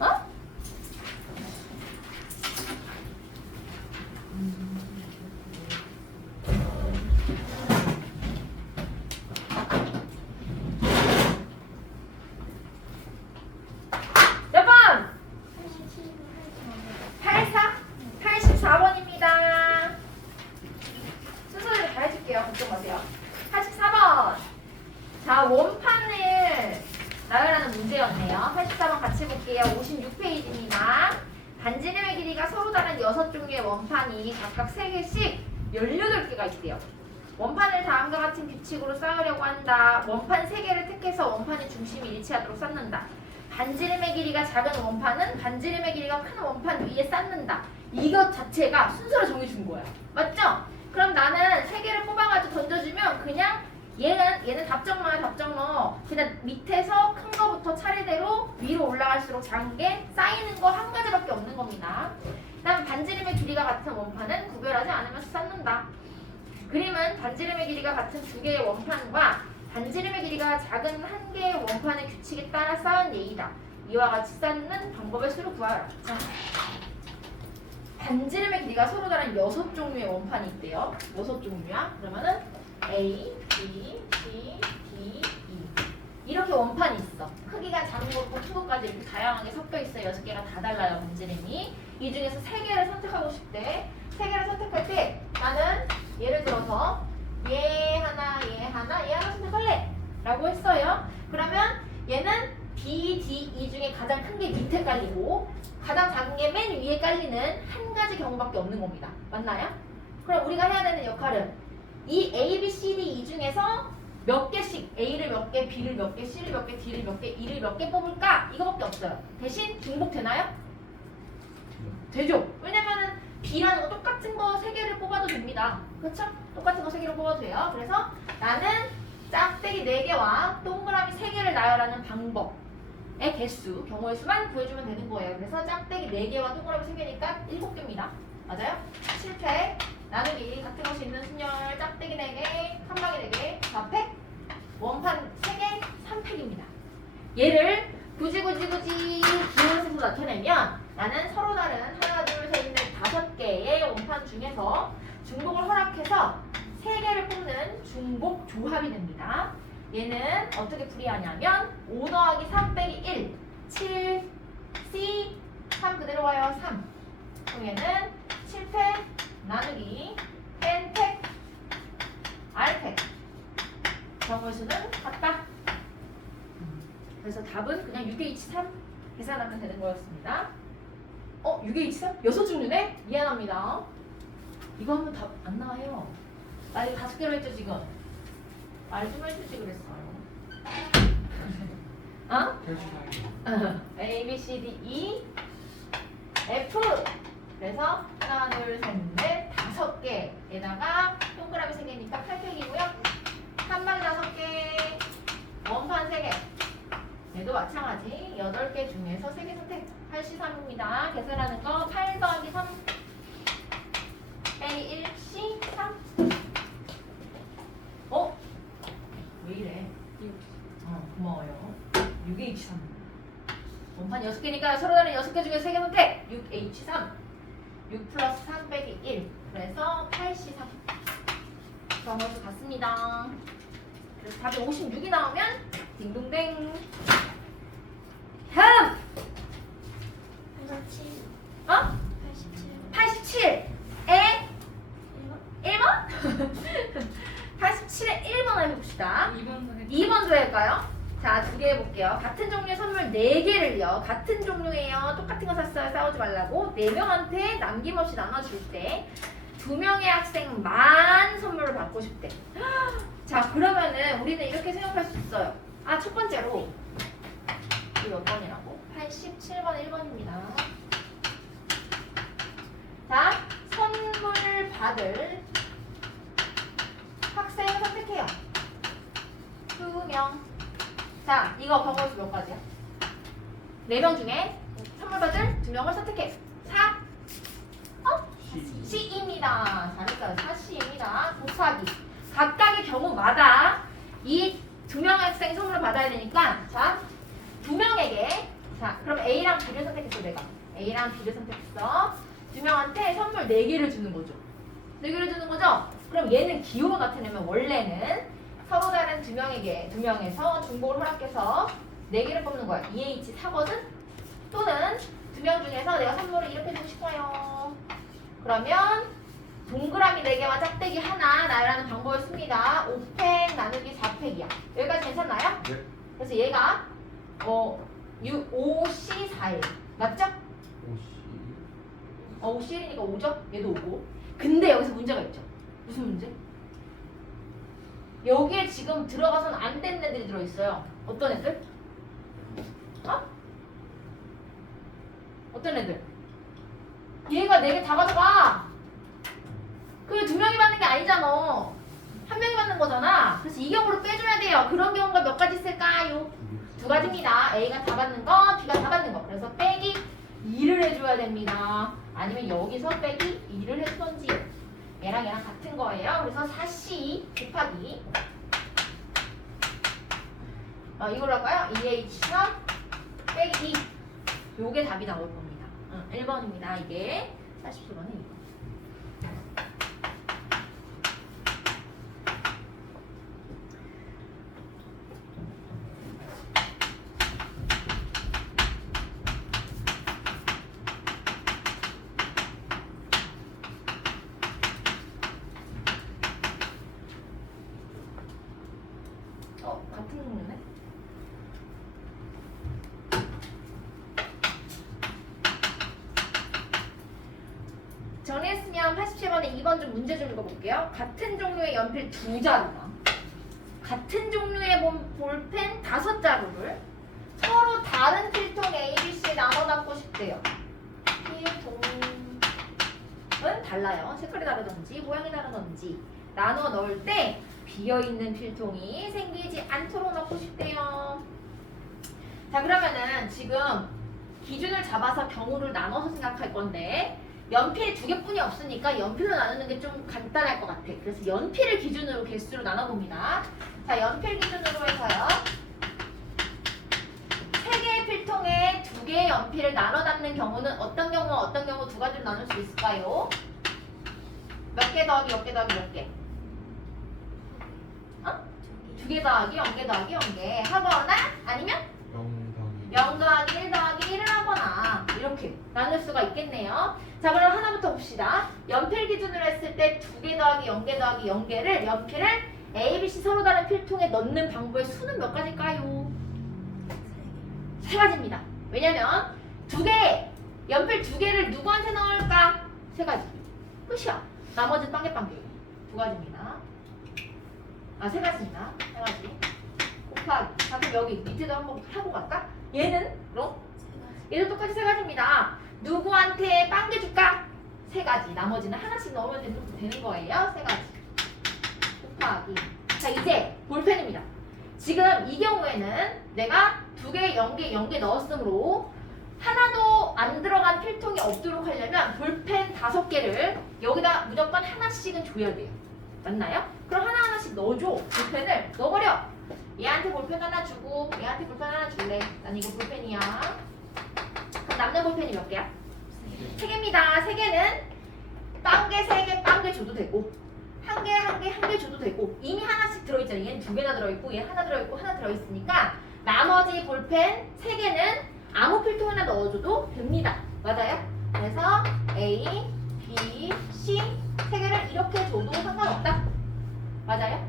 어? 몇 번? 84번입니다. 순서대로 다 해줄게요. 걱정 마세요. 84번. 자, 원판을 나열하는 문제였네요. 84번 같이 볼게요. 56페이지입니다. 반지름의 길이가 서로 다른 6종류의 원판이 각각 3개씩 18개가 있대요. 원판을 다음과 같은 규칙으로 쌓으려고 한다. 원판 3개를 택해서 원판의 중심이 일치하도록 쌓는다. 반지름의 길이가 작은 원판은 반지름의 길이가 큰 원판 위에 쌓는다. 이것 자체가 순서를 정해준 거야. 맞죠? 그럼 나는 3개를 뽑아가지고 던져주면 그냥 얘는 답정너야 답정너. 그냥 밑에서 큰 거부터 차례대로 위로 올라갈수록 작은 게 쌓이는 거 한 가지밖에 없는 겁니다. 그다음 반지름의 길이가 같은 원판은 구별하지 않으면서 쌓는다. 그림은 반지름의 길이가 같은 2개의 원판과 반지름의 길이가 작은 1개의 원판의 규칙에 따라 쌓은 예이다. 이와 같이 쌓는 방법의 수를 구하라. 자, 반지름의 길이가 서로 다른 6종류의 원판이 있대요. 6종류야. 그러면은 A, B, C, D, E 이렇게 원판이 있어. 크기가 작은 것부터 큰 것까지 이렇게 다양하게 섞여 있어요. 6개가 다 달라요. 반지름이. 이 중에서 3개를 선택하고 싶대. 3개를 선택할 때 나는 예를 들어서 얘 하나, 얘 하나, 얘 하나 선택할래 라고 했어요. 그러면 얘는 B, D, E 중에 가장 큰 게 밑에 깔리고 가장 작은 게 맨 위에 깔리는 한 가지 경우밖에 없는 겁니다. 맞나요? 그럼 우리가 해야 되는 역할은 이 A, B, C, D, E 중에서 몇 개씩 A를 몇 개, B를 몇 개, C를 몇 개, D를 몇 개, E를 몇 개 뽑을까? 이거밖에 없어요. 대신 중복되나요? 되죠? 왜냐면은 B라는 거 똑같은 거 3개를 뽑아도 됩니다. 그렇죠? 똑같은 거 3개를 뽑아도 돼요. 그래서 나는 짝대기 4개와 동그라미 3개를 나열하는 방법의 개수, 경우의 수만 구해주면 되는 거예요. 그래서 짝대기 4개와 동그라미 3개니까 7개입니다. 맞아요? 실패, 나누기, 같은 것이 있는 순열, 짝대기 4개, 칸막이 4개, 4팩, 원판 3개, 3팩입니다. 얘를 굳이 기호에서 나타내면 나는 서로 다른 하나, 둘, 셋, 넷, 5개의 원판 중에서 중복을 허락해서 3개를 뽑는 중복 조합이 됩니다. 얘는 어떻게 풀이하냐면 5 더하기 3 빼기 1, 7, C, 3 그대로 와요. 3. 그럼 얘는 7팩, 나누기, N팩, R팩. 경우의 수는 같다. 그래서 답은 그냥 6H3 계산하면 되는 거였습니다. 6H3? 6종류네? 미안합니다. 이거 하면 답 안 나와요. 나 이거 5개로 했죠 지금. 말 좀 해주지 그랬어요. 어? A, B, C, D, E, F. 그래서 하나, 둘, 셋, 넷, 5개에다가 동그라미 3개니까 8팩이고요. 칸막이 5개, 원판 3개. 얘도 마찬가지 8개 중에서 3개 선택할 시삼입니다. 계산하는 거 8 더하기 3 빼기 1, C, 3. 왜 이래? 고마워요. 6H3. 원판 6개니까 서로 다른 6개 중에 3개 선택. 6H3. 6 플러스 3 빼기 1. 그래서 8C3. 경우수 같습니다. 그래서 답이 56이 나오면 딩동댕. 다음! 87. 87. 87에 1번? 87에 1번 해봅시다. 2번도 할까요? 자, 2개 해볼게요. 같은 종류의 선물 4개를요. 같은 종류예요. 똑같은 거 샀어요. 싸우지 말라고. 4명한테 남김없이 나눠줄 때 2명의 학생만 선물을 받고 싶대. 자, 그러면은 우리는 이렇게 생각할 수 있어요. 첫 번째로 이게 몇 번이라고? 87번 1번입니다. 자, 선물 받을 학생 선택해요. 2명. 자, 이거 경우수 몇 가지야? 4명 중에 선물 받을 2명을 선택해. 4. C입니다. 잘했어요. 4C입니다. 곱하기. 각각의 경우마다 이 2명의 학생이 선물을 받아야 되니까 자, 2명에게 자, 그럼 A랑 B를 선택했어, 내가. A랑 B를 선택했어. 두 명한테 선물 4개를 주는 거죠. 4개를 주는 거죠? 그럼 얘는 기호가 같으려면 원래는 서로 다른 두 명에서 중복을 허락해서 4개를 뽑는 거야. EH 사거든? 또는 두 명 중에서 내가 선물을 이렇게 주고 싶어요. 그러면 동그라미 4개와 짝대기 하나 나열하는 방법을 씁니다. 5팩 나누기 4팩이야. 여기까지 괜찮나요? 네. 그래서 얘가 5C4일 맞죠? 5C이니까 5죠? 얘도 5고. 근데 여기서 문제가 있죠. 무슨 문제? 여기에 지금 들어가서는 안 되는 애들이 들어있어요. 어떤 애들? 어떤 애들? 얘가 4개 다 가져가. 그 2명이 받는 게 아니잖아. 1명이 받는 거잖아. 그래서 이 경우로 빼줘야 돼요. 그런 경우가 몇 가지 있을까요? 2가지입니다. A가 다 받는 거, B가 다 받는 거. 그래서 빼기 2를 해줘야 됩니다. 아니면 여기서 빼기 2를 해주던지. 얘랑 같은 거예요. 그래서 4C 곱하기 이걸로 할까요? 2H3 빼기 2. 요게 답이 나올 겁니다. 1번입니다. 이게 47번은 이거. 같은 종류네? 정리했으면 87번에 2번 좀 문제 좀 읽어볼게요. 같은 종류의 연필 2자루랑 같은 종류의 볼펜 5자루를 서로 다른 필통 A, B, C에 나눠 담고 싶대요. 필통은 달라요. 색깔이 다르던지 모양이 다르던지 나눠 넣을 때 비어있는 필통이 생기지 않도록 넣고 싶대요. 자, 그러면은 지금 기준을 잡아서 경우를 나눠서 생각할 건데 연필 2개뿐이 없으니까 연필로 나누는 게 좀 간단할 것 같아. 그래서 연필을 기준으로 개수로 나눠봅니다. 자, 연필 기준으로 해서요. 3개의 필통에 2개의 연필을 나눠 담는 경우는 어떤 경우 2가지로 나눌 수 있을까요? 몇 개 더하기 몇 개 더하기 몇 개? 2개 더하기 0개 더하기 0개 하거나 아니면 0 더하기 1 더하기 1을 하거나 이렇게 나눌 수가 있겠네요. 자, 그럼 하나부터 봅시다. 연필 기준으로 했을 때 2개 더하기 0개 더하기 0개를 연필을 A, B, C 서로 다른 필통에 넣는 방법의 수는 몇 가지일까요? 3가지입니다. 왜냐면 연필 2개를 누구한테 넣을까? 3가지. 끝이야. 나머지는 빵개빵개. 2가지입니다. 3가지입니다. 3가지. 곱하기. 자, 그럼 여기 밑에도 한번 하고 갈까? 얘는 그럼? 얘도 똑같이 3가지입니다. 누구한테 빵개 줄까? 3가지. 나머지는 하나씩 넣으면 되는 거예요. 3가지. 곱하기. 자, 이제 볼펜입니다. 지금 이 경우에는 내가 2개, 0개 넣었으므로 하나도 안 들어간 필통이 없도록 하려면 볼펜 5개를 여기다 무조건 하나씩은 줘야 돼요. 맞나요? 그럼 하나하나씩 넣어줘. 볼펜을 넣어버려. 얘한테 볼펜 하나 주고 얘한테 볼펜 하나 줄래. 난 이거 볼펜이야. 그럼 남는 볼펜이 몇 개야? 3개입니다. 3개는 빵개 3개 빵개 줘도 되고 한 개 줘도 되고 이미 하나씩 들어있잖아요. 얘는 2개나 들어있고 얘는 하나 들어있고 하나 들어있으니까 나머지 볼펜 3개는 아무 필통에나 넣어줘도 됩니다. 맞아요? 그래서 A, B, C 3개를 이렇게 줘도 상관없다. 맞아요?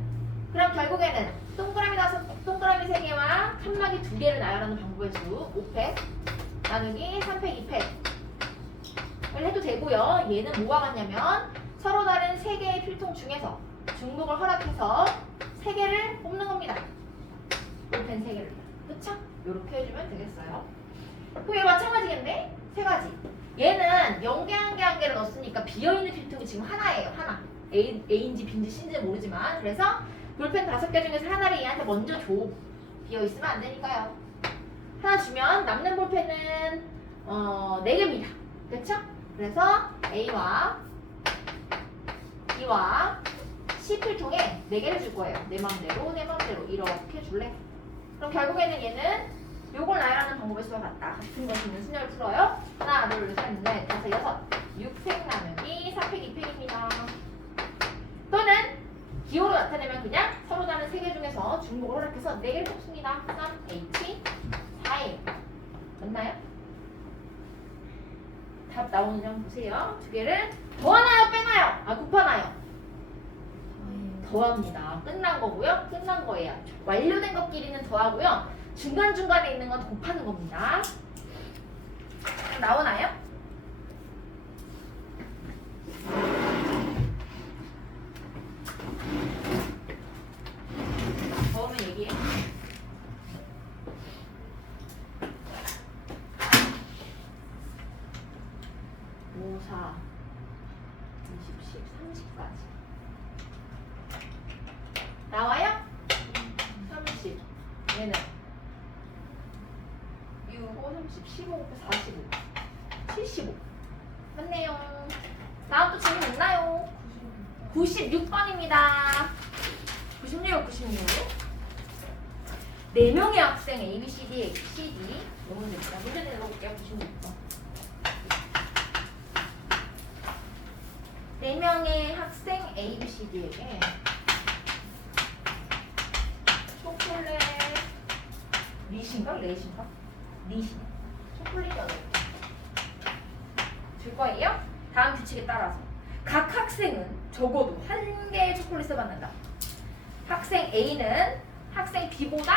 그럼 결국에는 동그라미 3개와 칸막이 2개를 나열하는 방법의 수 5팩 나누기 3팩 2팩을 해도 되고요. 얘는 뭐와 같냐면 서로 다른 3개의 필통 중에서 중복을 허락해서 3개를 뽑는 겁니다. 볼펜 3개를. 그쵸? 이렇게 해주면 되겠어요. 그럼 얘 마찬가지겠네? 3가지. 얘는 0개, 1개, 1개를 넣었으니까 비어있는 필통이 지금 하나예요. 하나. A인지 B인지 C인지 모르지만 그래서 볼펜 5개 중에서 하나를 얘한테 먼저 줘. 비어있으면 안 되니까요. 하나 주면 남는 볼펜은 4개입니다. 그쵸? 그래서 A와 B와 C 필통에 4개를 줄 거예요. 내 맘대로 이렇게 줄래? 그럼 결국에는 얘는 요걸 나열하는 방법의 수와 같다. 같은 것이 있는 순열을 풀어요. 하나, 둘, 셋, 넷, 다섯, 여섯. 6팩 나누기 4팩 2팩입니다. 또는 기호로 나타내면 그냥 서로 다른 세 개 중에서 중복을 허락해서 4개를 뽑습니다. 3H, 4A. 맞나요? 답 나오는 점 보세요. 두 개를 더하나요? 빼나요? 곱하나요? 더합니다. 끝난 거고요. 끝난 거예요. 완료된 것끼리는 더하고요. 중간중간에 있는 건 곱하는 겁니다. 나오나요? 더하면 얘기해. 5, 4, 20, 10, 30까지. 나와요? 30. 얘는 6, 5, 30, 15, 45, 75. 맞네요. 다음 또 질문 있나요? 96번입니다. 96, 96. 4명의 학생 A, B, C, D, A, C, D. 이 문제입니다. 문제 내려볼게요. 96번. 4명의 학생 A, B, C, D에게 초콜릿 리신가? 레이신가? 리신 초콜릿 8개 줄 거예요. 다음 규칙에 따라서 각 학생은 적어도 한 개의 초콜릿을 받는다. 학생 A는 학생 B보다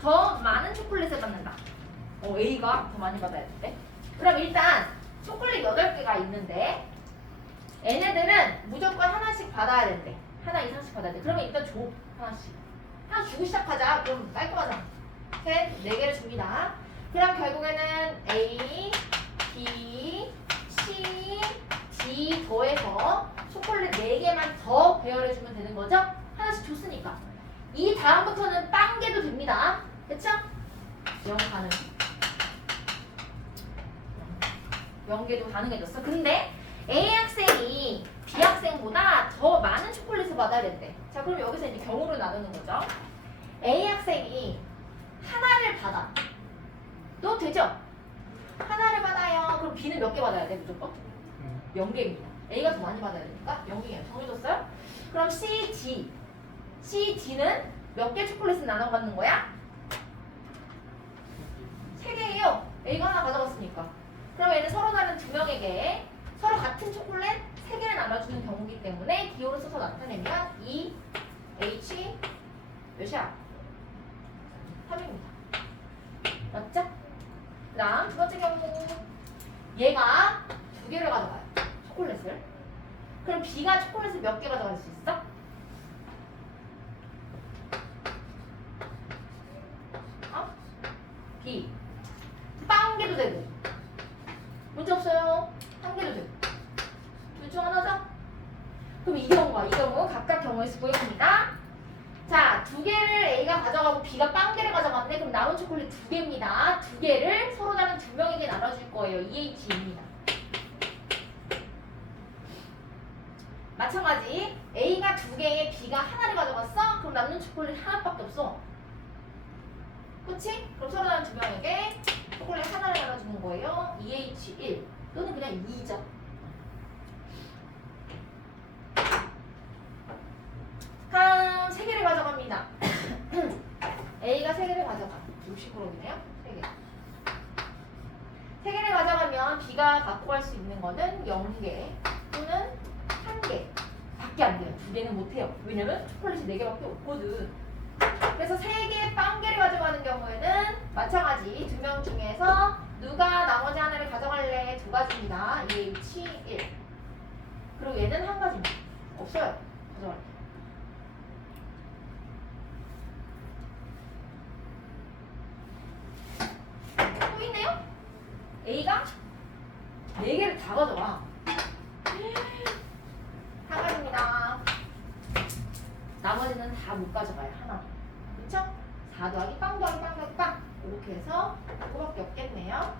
더 많은 초콜릿을 받는다. A가 더 많이 받아야 돼. 그럼 일단 초콜릿 8개가 있는데 얘네들은 무조건 하나씩 받아야 된대. 하나 이상씩 받아야 돼. 그러면 일단 줘. 하나씩. 하나 주고 시작하자. 그럼 깔끔하잖아. 셋, 4개를 줍니다. 그럼 결국에는 A, B, C, D 더해서 초콜릿 4개만 더 배열해주면 되는 거죠? 하나씩 줬으니까. 이 다음부터는 빵개도 됩니다. 그쵸? 0 가능. 0개도 가능해졌어. 근데 A 학생이 B 학생보다 더 많은 초콜릿을 받아야 된대. 자, 그럼 여기서 이제 경우를 나누는 거죠. A 학생이 하나를 받아. 또 되죠? 하나를 받아요. 그럼 B는 몇 개 받아야 돼, 무조건? 0개입니다. A가 더 많이 받아야 되니까 0개예요. 정해졌어요? 그럼 C, D. C, D는 몇 개 초콜릿을 나눠 갖는 거야? 3개예요. A가 하나 가져갔으니까. 그럼 얘는 서로 다른 2명에게 서로 같은 초콜릿 3개를 나눠주는 경우이기 때문에 기호를 써서 나타내면 E, H 몇이야? 3입니다. 맞죠? 그 다음 두 번째 경우 얘가 2개를 가져가요. 초콜릿을. 그럼 B가 초콜릿을 몇 개 가져갈 수 있어? B 빵 개도 되고 문제 없어요. 1개도 되고 둘 중 하나죠? 그럼 이 경우가 각각 경우의 수 보여줍니다. 자, 2개를 A가 가져가고 B가 빵 개를 가져갔네. 그럼 남은 초콜릿 2개입니다. 2개를 서로 다른 2명에게 나눠줄 거예요. EH입니다. 마찬가지 A가 2개에 B가 하나를 가져갔어? 그럼 남는 초콜릿 하나밖에 없어. 그치? 그럼 서로 다른 2명에게 초콜릿 하나를 나눠주는 거예요. EH1 또는 그냥 2죠. 다음 3개를 가져갑니다. A가 3개를 가져가. 60%네요. 3개. 3개를 가져가면 B가 갖고 갈 수 있는 거는 0개 또는 1개 밖에 안 돼요. 2개는 못 해요. 왜냐면 초콜릿이 4개밖에 없거든. 그래서 3개의 빵개를 가져가는 경우에는 마찬가지 2명 중에서 누가 나머지 하나를 가져갈래? 2가지입니다. EH1 그리고 얘는 1가지입니다. 없어요. 가져갈래. 또 있네요? A가 4개를 다 가져가. 1가지입니다. 나머지는 다 못 가져가요. 하나. 그쵸? 4 더하기 빵 더하기 빵 더하기 빵 이렇게 해서 그거밖에 없겠네요.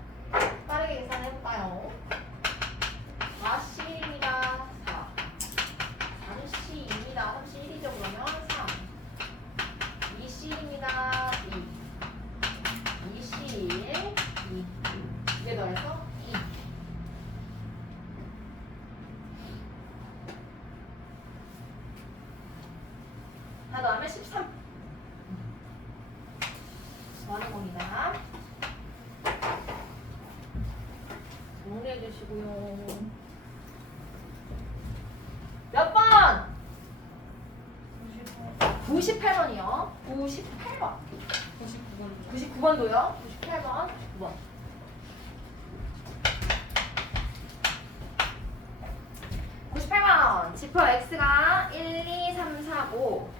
빠르게 계산해볼까요? 4 11입니다. 4 4는 C2입니다. 3 C1이죠. 그러면 3 2 C입니다. 2 2 C1 해주시고요. 몇 번? 98번이요. 98번. 99번도요. 98번. 9번. 98번. 지표 x가 1, 2, 3, 4, 5.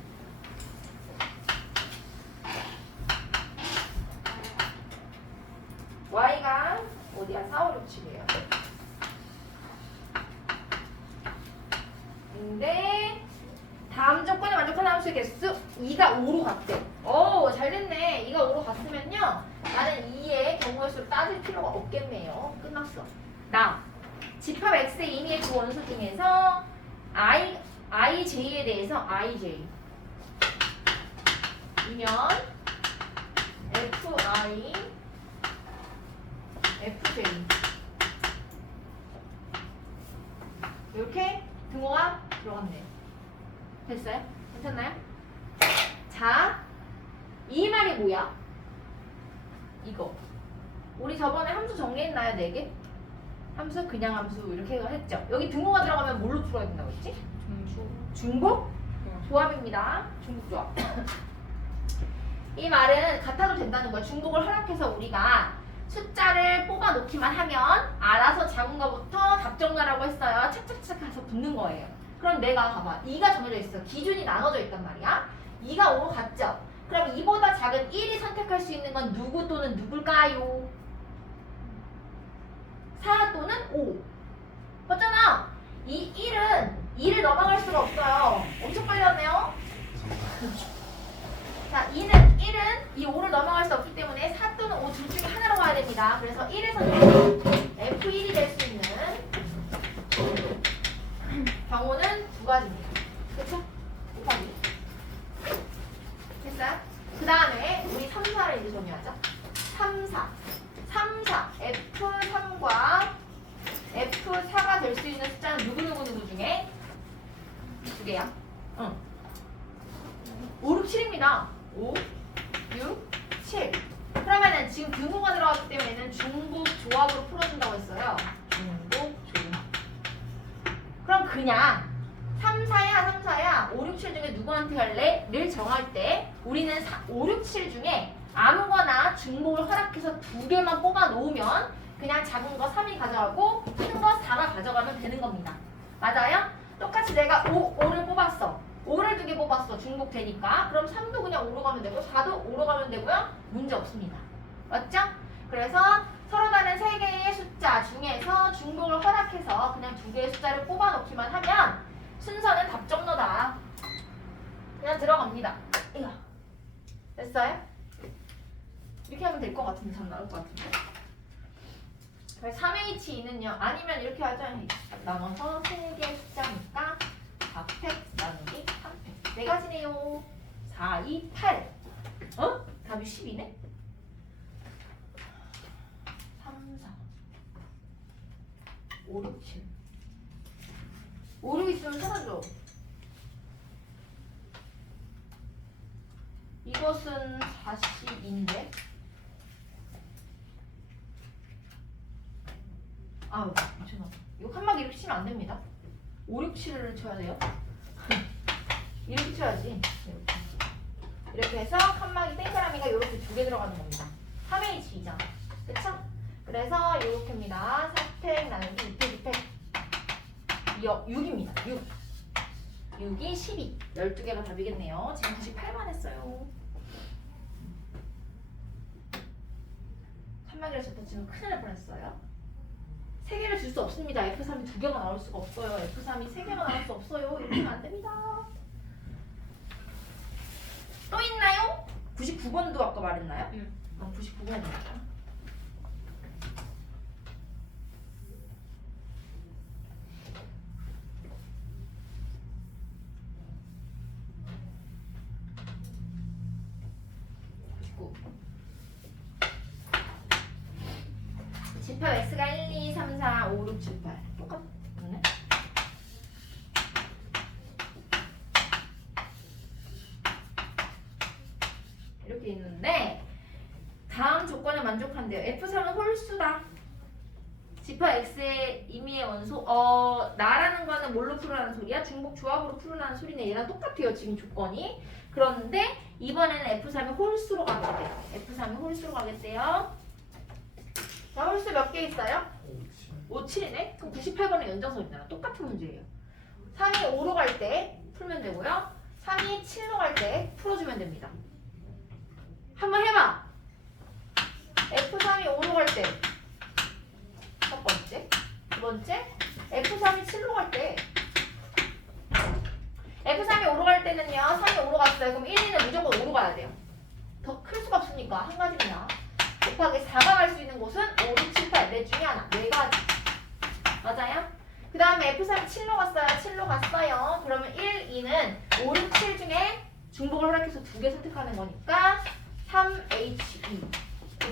y가 어디야? 4, 5, 6, 7이에요. 근데 다음 조건에 만족하는 함수의 개수 2가 5로 갔대. 오, 잘 됐네. 2가 5로 갔으면요. 나는 2의 경우의 수를 따질 필요가 없겠네요. 끝났어. 나 집합 x의 임의의 두 원수 중에서 ij에 대해서 ij 이면 fi fj 이렇게 등호가 들어갔네요. 됐어요? 괜찮나요? 자, 이 말이 뭐야? 이거. 우리 저번에 함수 정리했나요? 4개? 함수, 그냥 함수 이렇게 했죠. 여기 등호가 들어가면 뭘로 풀어야 된다고 했지? 중복? 조합입니다. 중복 조합. 이 말은 같아도 된다는 거야. 중복을 허락해서 우리가 숫자를 뽑아 놓기만 하면 알아서 작은 거부터 답정너라고 했어요. 착착착 해서 붙는 거예요. 그럼 내가 봐봐. 2가 정해져 있어. 기준이 나눠져 있단 말이야. 2가 5로 갔죠? 그럼 2보다 작은 1이 선택할 수 있는 건 누구 또는 누굴까요? 4 또는 5. 맞잖아. 이 1은 2를 넘어갈 수가 없어요. 엄청 빨리 왔네요. 자, 1은 이 5를 넘어갈 수 없기 때문에 4 또는 5 둘 중에 하나로 가야 됩니다. 그래서 1에서는 F1이 될 수 있는 경우는 두 가지입니다. 그쵸? 곱하기. 됐어요? 그 다음에 우리 3, 4를 이제 정리하자. 3, 4. F3과 F4가 될 수 있는 숫자는 누구 중에? 두 개야. 응. 5, 6, 7입니다. 5, 6, 7. 그러면은 지금 등호가 들어갔기 때문에 얘는 중복 조합으로 풀어준다고 했어요. 중복 조합. 그럼 그냥 3, 4야 5, 6, 7 중에 누구한테 갈래? 를 정할 때 우리는 5, 6, 7 중에 아무거나 중복을 허락해서 두 개만 뽑아 놓으면 그냥 작은 거 3이 가져가고 큰 거 4가 가져가면 되는 겁니다. 맞아요? 똑같이 내가 5를 뽑았어. 5를 두 개 뽑았어. 중복 되니까. 그럼 3도 그냥 5로 가면 되고 4도 5로 가면 되고요. 문제 없습니다. 맞죠? 그래서 서로 다른 3개의 숫자 중에서 중복을 허락해서 그냥 2개의 숫자를 뽑아 놓기만 하면 순서는 답정너다. 그냥 들어갑니다. 이거. 됐어요? 이렇게 하면 될 것 같은데 참 나올 것 같은데. 3H2는요. 아니면 이렇게 하자. 나눠서 3개의 숫자니까 4팩 나누기 3팩. 4가지네요. 4, 2, 8. 어? 답이 10이네? 3, 4 5, 6, 7 5, 6 있으면 사라져. 이것은 40인데 아유 죄송합니다. 이거 칸막 이렇게 치면 안 됩니다. 5, 6, 7을 쳐야 돼요. 이렇게 쳐야지. 이렇게 해서 칸막이 땡그라미가 이렇게 2개 들어가는 겁니다. 3H이잖아. 그쵸? 그래서 이렇게입니다. 4팩 나누기 2팩 2팩 6입니다. 6. 6이 12. 12개가 답이겠네요. 지금 98만 했어요. 칸막이를 쳤다 지금 큰일 날 뻔했어요. 3개를 줄 수 없습니다. F3이 2개가 나올 수가 없어요. F3이 3개가 나올 수 없어요. 이렇게 하면 안 됩니다. 또 있나요? 99번도 아까 말했나요? 응. 99번입니다. 지표 x가 1, 2, 3, 4, 5, 6, 7, 8 똑같네? 이렇게 있는데 다음 조건에 만족한대요. F3은 홀수다. 지표 X의 임의의 원소 나라는 거는 뭘로 풀어라는 소리야? 중복 조합으로 풀어라는 소리네. 얘랑 똑같아요 지금 조건이. 그런데 이번에는 F3이 홀수로 가겠대. F3이 홀수로 가겠대요. 자, 홀수 몇 개 있어요? 5, 7이네? 그럼 98번의 연장선이잖아. 똑같은 문제예요. 3이 5로 갈 때 풀면 되고요. 3이 7로 갈 때 풀어주면 됩니다. 한번 해봐. F3이 5로 갈 때 첫 번째, 두 번째, F3이 7로 갈 때 F3이 5로 갈 때는요. 3이 5로 갔어요. 그럼 1, 2는 무조건 5로 가야 돼요. 더 클 수가 없으니까 한 가지면 곱하기 4가 갈 수 있는 곳은 5, 6, 7, 8 넷 중에 하나. 네 가지. 맞아요? 그 다음에 F3이 7로 갔어요. 7로 갔어요. 그러면 1, 2는 5, 6, 7 중에 중복을 허락해서 두 개 선택하는 거니까 3H2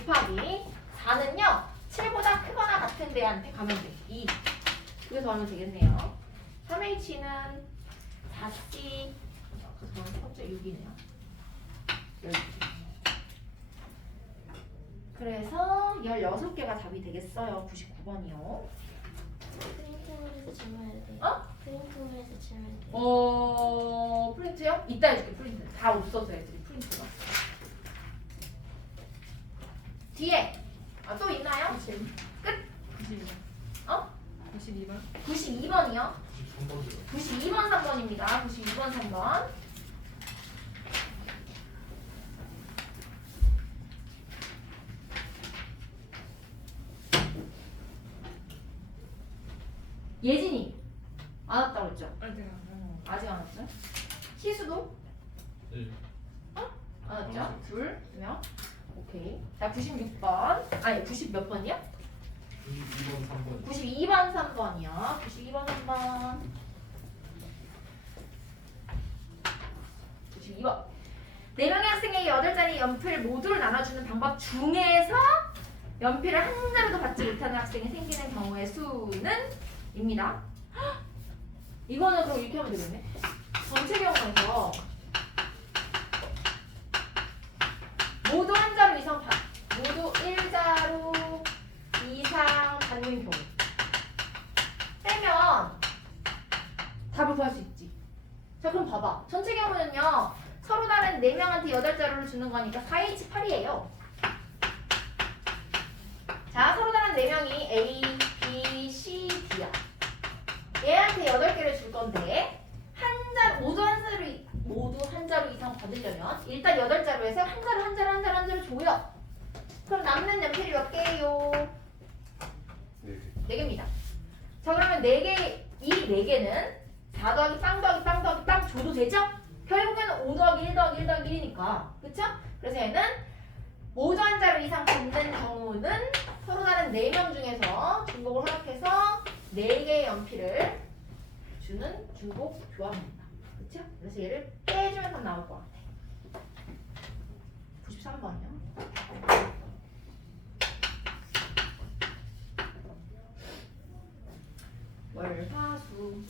곱하기 4는요. 7보다 크거나 같은 데한테 가면 돼. 2. 그래서 하면 되겠네요. 3H는 4C 첫 번째 6이네요. 12. 그래서 16개가 답이 되겠어요. 99번이요. 프린트물 해서 질문해도 돼요? 어? 프린트물 해서 질문해도 돼요? 프린트요? 이따 해줄게. 프린트. 다 없어서 애들이 프린트가. 뒤에 또 있나요? 끝? 92번. 92번. 92번이요? 93번이요. 92번 3번입니다. 92번 3번. 예진이 안 왔다고 했죠? 아직 안 왔어요? 희수도? 네. 안 왔죠? 둘, 두 명. 오케이. 자, 96번. 아니, 90 몇 번이야? 92번 3번. 92번 3번이요. 92번 3번. 92번. 4명의 학생에게 8자리 연필 모두를 나눠주는 방법 중에서 연필을 한 자루도 받지 못하는 학생이 생기는 경우의 수는? 입니다. 헉! 이거는 그럼 이렇게 하면 되겠네. 전체 경우에서 모두 한 자루 이상 모두 1자루 이상 받는 경우 빼면 답을 구할 수 있지. 자, 그럼 봐봐. 전체 경우는요. 서로 다른 4명한테 8자루를 주는 거니까 4H8이에요. 자, 서로 다른 4명이 A, B, C, D야. 얘한테 8개를 줄 건데 모두 한 자루 이상 받으려면 일단 8자루에서 한 자루 줘요. 그럼 남는 연필이 몇 개예요? 4개입니다. 자, 그러면 4개, 이 4개는 4 더하기 빵 더하기 빵 더하기 빵 줘도 되죠? 결국에는 5 더하기 1 더하기 1 더하기 1이니까. 그쵸? 그래서 얘는 모두 한 자루 이상 받는 경우는 서로 다른 4명 중에서 중복을 허락해서 4개의 연필을 주는 중복 조합입니다. 그쵸? 그래서 얘를 빼주면 답 나올 것 같아. 93번이요. 월화수.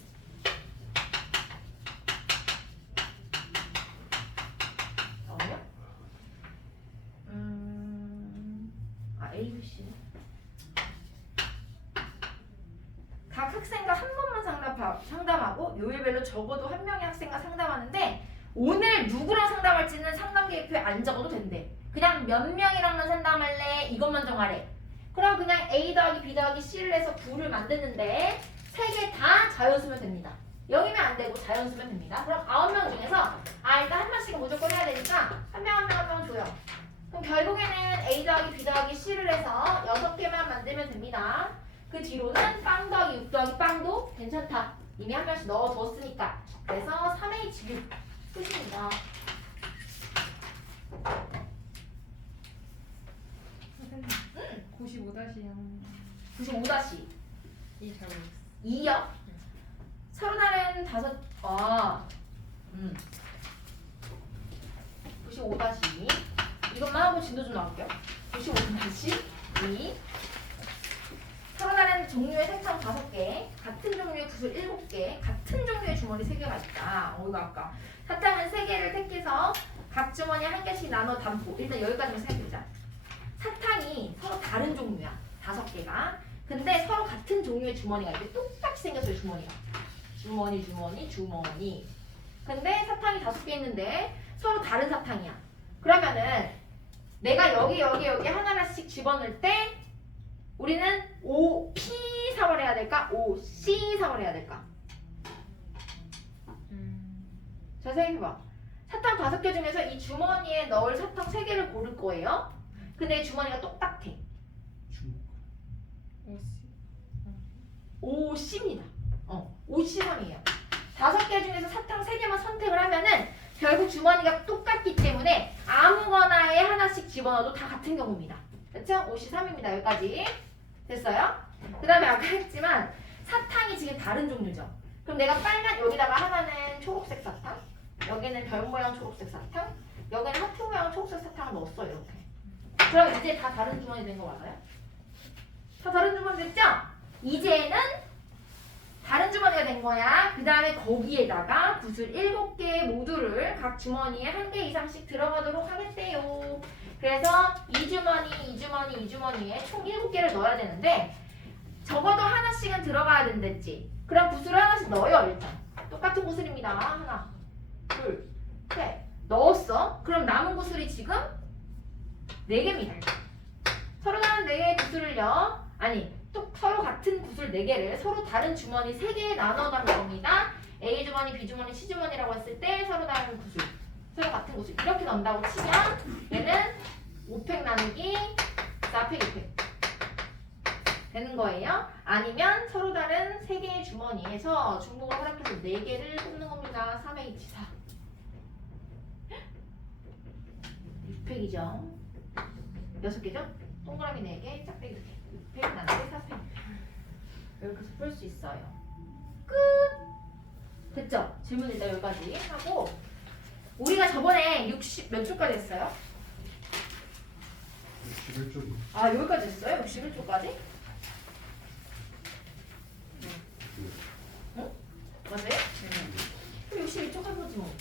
나오냐? A, B, C. 각 학생과 한 번만 상담하고 요일별로 적어도 한 명의 학생과 상담하는데 오늘 누구랑 상담할지는 상담 계획표에 안 적어도 된대. 그냥 몇 명이랑만 상담할래? 이것만 정하래. 그럼 그냥 A 더하기 B 더하기 C를 해서 9를 만드는데 3개 다 자연수면 됩니다. 0이면 안 되고 자연수면 됩니다. 그럼 9명 중에서 일단 한 명씩은 무조건 해야 되니까 한 명 줘요. 그럼 결국에는 A 더하기 B 더하기 C를 해서 6개만 만들면 됩니다. 그 뒤로는 빵 더하기 6 더하기 빵도 괜찮다. 이미 한 명씩 넣어뒀으니까. 그래서 3H6 끝입니다. 선생님. 95-0. 95-2요? 이 잘 모르겠어. 서로 다른 95-2 이것만 하고 진도 좀 나올게요. 95-2 서로 다른 종류의 색상 5개, 같은 종류의 구슬 7개, 같은 종류의 주머니 3개가 있다. 이거 아까 사탕은 3개를 택해서 각 주머니에 1개씩 나눠 담고 일단 여기까지만 생각해보자. 사탕이 서로 다른 종류야. 5개가. 근데 서로 같은 종류의 주머니가 이렇게 똑같이 생겼어요. 주머니가. 주머니, 주머니, 주머니. 근데 사탕이 5개 있는데 서로 다른 사탕이야. 그러면은 내가 여기 하나씩 집어넣을 때 우리는 OP 사월 해야 될까? OC 사월 해야 될까? 자, 생각해봐. 사탕 5개 중에서 이 주머니에 넣을 사탕 3개를 고를 거예요. 근데 이 주머니가 똑같아. OC입니다. OC3이에요. 5개 중에서 사탕 3개만 선택을 하면은 결국 주머니가 똑같기 때문에 아무거나에 하나씩 집어넣어도 다 같은 경우입니다. 그렇죠? OC3입니다. 여기까지. 됐어요? 그 다음에 아까 했지만 사탕이 지금 다른 종류죠. 그럼 내가 빨간 여기다가 하나는 초록색 사탕, 여기는 별 모양 초록색 사탕, 여기는 하트 모양 초록색 사탕을 넣었어요. 이렇게. 그럼 이제 다 다른 주머니 된 거 맞아요? 다 다른 주머니 됐죠? 이제는 다른 주머니가 된 거야. 그 다음에 거기에다가 구슬 7개 모두를 각 주머니에 1개 이상씩 들어가도록 하겠대요. 그래서 이 주머니에 총 7개를 넣어야 되는데 적어도 하나씩은 들어가야 된댔지. 그럼 구슬을 하나씩 넣어요. 일단 똑같은 구슬입니다. 하나, 둘, 셋 넣었어. 그럼 남은 구슬이 지금 4개입니다. 서로 다른 4개의 구슬을요. 또 서로 같은 구슬 4개를 서로 다른 주머니 3개에 나눠 담을 겁니다. A 주머니, B 주머니, C 주머니라고 했을 때 서로 다른 구슬, 서로 같은 구슬 이렇게 넣는다고 치면 얘는 5팩 나누기 4팩 2팩 되는 거예요. 아니면 서로 다른 3개의 주머니에서 중복을 허락해서 4개를 뽑는 겁니다. 3H4 6팩이죠. 6개죠? 동그라미 4개, 짝대기 2개 6팩 나누기 4팩 이렇게 해서 풀 수 있어요. 끝! 됐죠? 질문 일단 여기까지 하고 우리가 저번에 60 몇 초까지 했어요? 61쪽이. 아 여기까지 했어요? 61초까지? 응? 맞아요? 61초 해보지 뭐.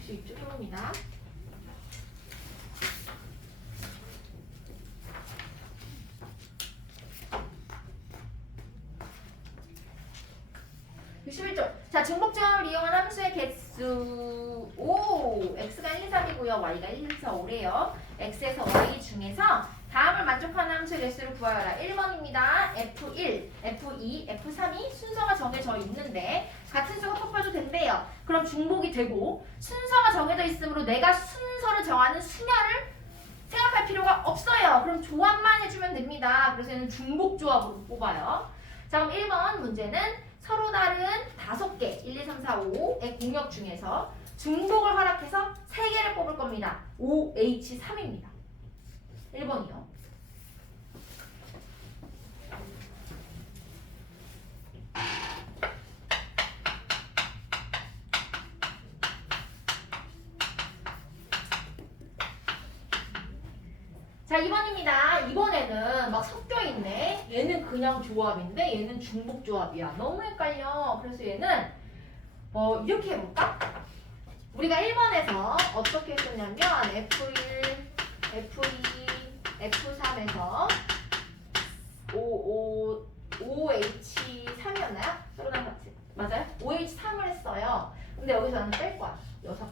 62초 해봅니다. 자, 중복점을 이용한 함수의 개수 x가 1, 2, 3이고요. y가 1, 2, 4, 5래요. x에서 y 중에서 다음을 만족하는 함수의 개수를 구하여라. 1번입니다. f1, f2, f3이 순서가 정해져 있는데 같은 수가 곱해도 된대요. 그럼 중복이 되고 순서가 정해져 있으므로 내가 순서를 정하는 수면을 생각할 필요가 없어요. 그럼 조합만 해주면 됩니다. 그래서 얘는 중복 조합으로 뽑아요. 자, 그럼 1번 문제는 서로 다른 5개, 1, 2, 3, 4, 5의 공역 중에서 중복을 허락해서 3개를 뽑을 겁니다. OH3입니다. 1번이요. 자, 2번입니다. 이번에는 막 섞여있네. 얘는 그냥 조합인데 얘는 중복 조합이야. 너무 헷갈려. 그래서 얘는 이렇게 해볼까? 우리가 1번에서 어떻게 했었냐면 F1, F2, F3에서 OH3이었나요? 서로랑 같이. 맞아요? OH3을 했어요. 근데 여기서는 뺄 거야. 6건.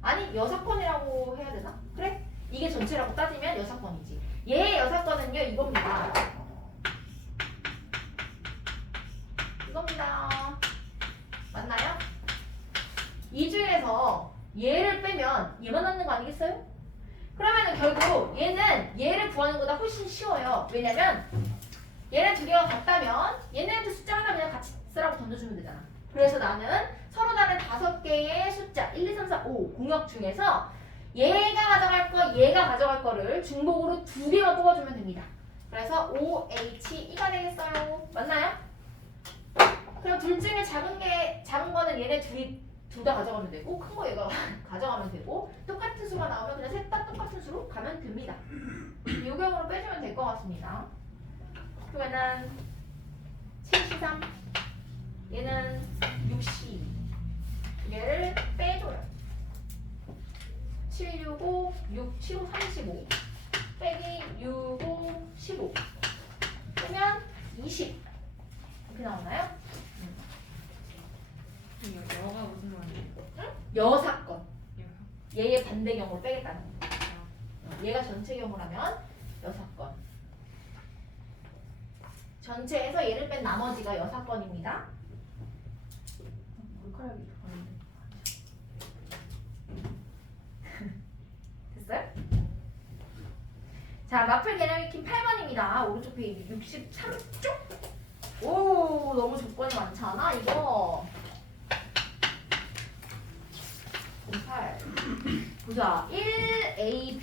아니 6건이라고 해야 되나? 그래? 이게 전체라고 따지면 6건이지. 얘 6건은요 이겁니다. 이겁니다. 맞나요? 이 중에서 얘를 빼면 얘만 남는 거 아니겠어요? 그러면은 결국 얘는 얘를 구하는 것보다 훨씬 쉬워요. 왜냐면 얘네 두 개가 같다면 얘네한테 숫자 하나 그냥 같이 쓰라고 던져주면 되잖아. 그래서 나는 서로 다른 5개의 숫자 1, 2, 3, 4, 5 공역 중에서 얘가 가져갈 거, 얘가 가져갈 거를 중복으로 2개만 뽑아주면 됩니다. 그래서 OH2가 되겠어요. 맞나요? 그럼 둘 중에 작은 거는 얘네 둘 다 가져가면 되고 큰 거 얘가 가져가면 되고 똑같은 수가 나오면 그냥 셋 다 똑같은 수로 가면 됩니다. 요경으로 빼주면 될 것 같습니다. 그러면은 7C3 얘는 6C 얘를 빼줘요. 7, 6, 5, 6, 7, 5, 35 빼기 6, 5, 15 빼면 20 이렇게 나오나요? 여가 무슨 말이에요? 여사건 여. 얘의 반대경우를 빼겠다는 거. 얘가 전체 경우라면 여사건 전체에서 얘를 뺀 나머지가 여사건입니다. 머리카락이 들어가는데. 됐어요? 자, 마플 개념 익힌 8번입니다. 오른쪽 페이지 63쪽. 오, 너무 조건이 많지 않아? 이거. 08. 보자. 1AB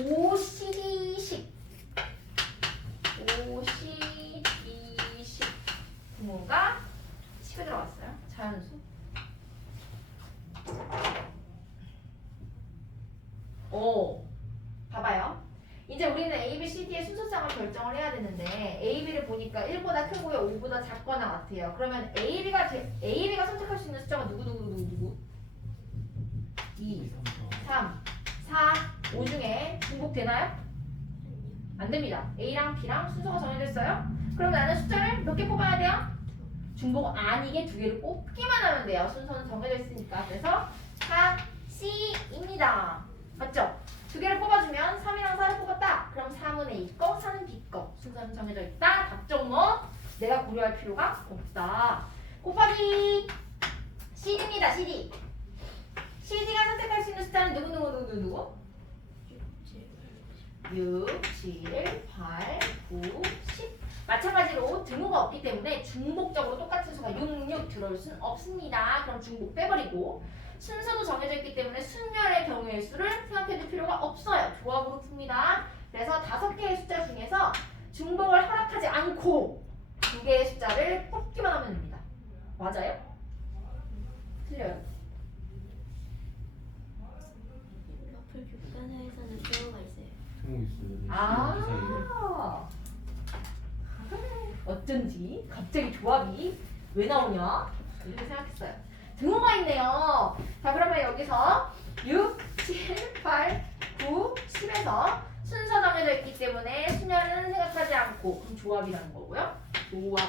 50, 50 부모가 10에 들어갔어요. 자연수. 오, 봐봐요. 이제 우리는 A, B, C, D의 순서상을 결정을 해야 되는데 A, B를 보니까 1보다 크고요, 5보다 작거나 같아요. 그러면 A, B가 선택할 수 있는 숫자가 누구? 2, 3, 4, 5 중에 중복되나요? 안 됩니다. A랑 B랑 순서가 정해졌어요? 그럼 나는 숫자를 몇 개 뽑아야 돼요? 중복 아니게 2개를 뽑기만 하면 돼요. 순서는 정해져 있으니까. 그래서 4, C입니다. 맞죠? 2개를 뽑아주면 3이랑 4를 뽑았다. 그럼 3은 A 거, 4는 B 거. 순서는 정해져 있다. 답정 뭐? 내가 고려할 필요가 없다. 곱하기 CD입니다. CD. CD가 선택할 수 있는 숫자는 누구? 6, 7, 8, 9, 10. 마찬가지로 등호가 없기 때문에 중복적으로 똑같은 수가 6, 6 들어올 수는 없습니다. 그럼 중복 빼버리고 순서도 정해져 있기 때문에 순열의 경우의 수를 생각해줄 필요가 없어요. 조합으로 풉니다. 그래서 5개의 숫자 중에서 중복을 허락하지 않고 2개의 숫자를 뽑기만 하면 됩니다. 맞아요? 틀려요? 마플 교과서에서는 배우가 있어요. 등호 있어요. 아 어쩐지 갑자기 조합이 왜 나오냐 이렇게 생각했어요. 등호가 있네요. 자, 그러면 여기서 6, 7, 8, 9, 10에서 순서 정해져 있기 때문에 순열은 생각하지 않고 그럼 조합이라는 거고요. 조합.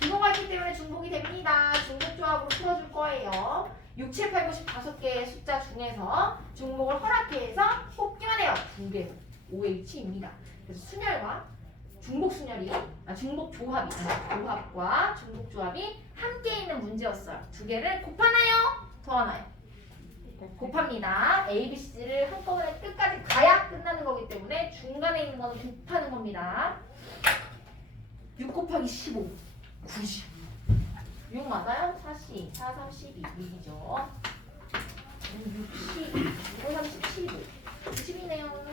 등호가 있기 때문에 중복이 됩니다. 중복 조합으로 풀어줄 거예요. 6, 7, 8, 9, 10 5개의 숫자 중에서 중복을 허락해서 뽑기만 해요. 2개로. OH입니다. 그래서 순열과 중복 순열이 중복 조합이 조합과 중복 조합이 함께 있는 문제였어요. 2개를 곱하나요? 더하나요? 곱합니다. A, B, C를 한꺼번에 끝까지 가야 끝나는 거기 때문에 중간에 있는 거는 곱하는 겁니다. 6 곱하기 15 90 6 맞아요? 4C 4, 3, 12 6이죠. 60 5, 30, 15 90이네요.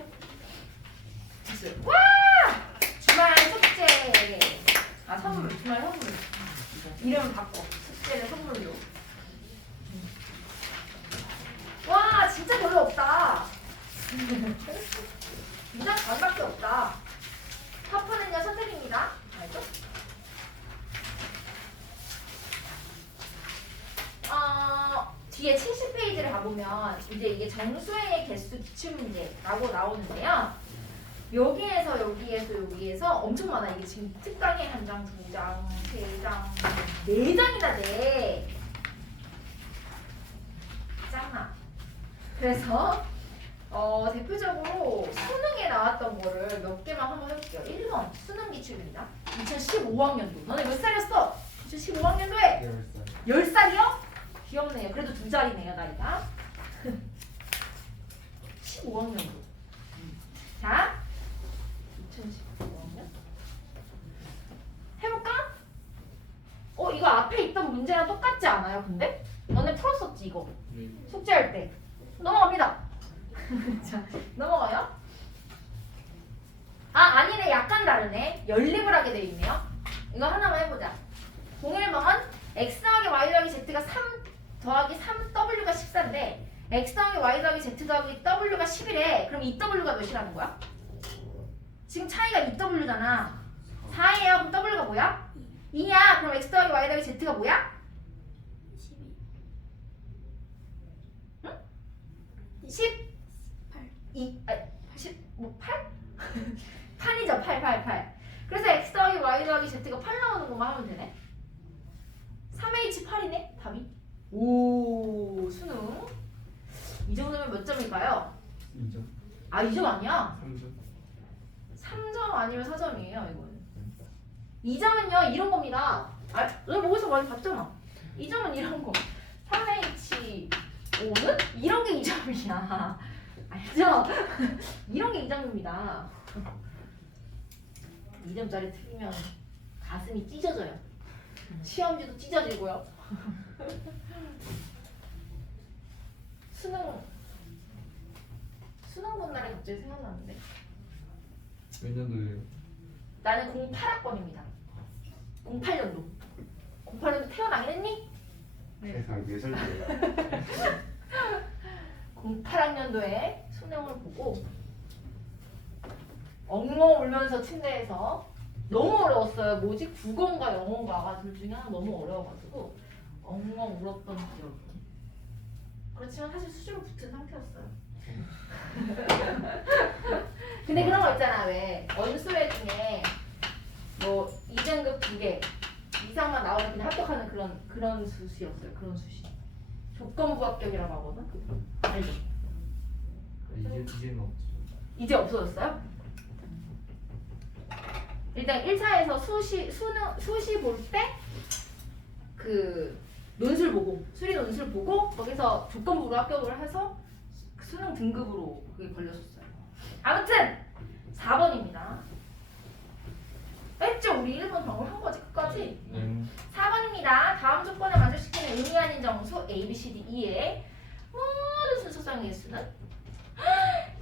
됐어요. 와! 주말 숙제. 선물. 주말 선물. 이름 바꿔. 숙제를 선물로. 와, 진짜 별로 없다. 그냥 반밖에 없다. 하프는요 선택입니다. 알죠? 뒤에 70페이지를 가보면 이제 이게 정수의 개수 기출문제라고 나오는데요. 여기에서 엄청 많아. 이게 지금 특강에 1장, 2장, 3장, 4장이나 돼. 짱나. 그래서 대표적으로 수능에 나왔던 거를 몇 개만 한번 해볼게요. 1번 수능 기출입니다. 2015학년도. 너네 몇 살이었어? 2015학년도에 10살이요? 귀엽네요. 그래도 2자리네요 나이가. 15학년도. 자, 2015학년 해볼까? 이거 앞에 있던 문제랑 똑같지 않아요? 근데? 너네 풀었었지 이거? 네. 숙제할 때. 넘어갑니다. 자, 넘어가요. 아니네. 약간 다르네. 연립을 하게 돼 있네요. 이거 하나만 해보자. 01번은 x 더하기 y 더하기 z가 3 더하기 3w가 14인데 x 더하기 y 더하기 z 더하기 w가 11에 그럼 이 w가 몇이라는 거야? 지금 차이가 2w잖아. 4예요. 그럼 w가 뭐야? 2야. 그럼 x 더하기 y 더하기 z가 뭐야? 12 10? 뭐 8? 8이죠. 8. 그래서 x 더하기 y 더하기 z가 8 나오는 것만 하면 되네. 3h8이네 답이. 오 수능 이 정도면 몇 점일까요? 2점. 아 2점 아니야. 3점. 3점 아니면 4점이에요 이거는. 2점은요 이런 겁니다. 아 너 거기서 많이 봤잖아. 2점은 이런 거. 3h5는 이런 게 2점이야. 알죠? 이런 게 2점입니다. 2점짜리 틀리면 가슴이 찢어져요. 시험지도 찢어지고요. 수능 본 날에 갑자기 생각났는데 몇 년도예요? 나는 08학번입니다. 08년도. 08년도 태어나긴 했니? 세상 몇 살이에요? 08학년도에 수능을 보고 엉엉 울면서 침대에서 너무 어려웠어요. 뭐지? 국어인가 영어인가가 둘 중에 하나 너무 어려워가지고 엉엉 울었던 기억이. 그렇지만 사실 수시로 붙은 상태였어요. 근데 그런 거 있잖아. 왜 원수회 중에 뭐 2등급 2개 이상만 나오면 그냥 합격하는 그런 수시였어요. 그런 수시. 조건부 합격이라고 하거든. 알죠? 이제는 없죠. 이제 없어졌어요? 일단 1차에서 수시 볼 때 그 논술 보고 수리 논술 보고 거기서 조건부로 합격을 해서 수능 등급으로 그게 걸렸었어요. 아무튼 4번입니다. 했죠? 우리 1번 경험한 거지 끝까지. 네. 4번입니다. 다음 조건을 만족시키는 의미 아닌 정수 A, B, C, D, E의 모든 순서상의 개수는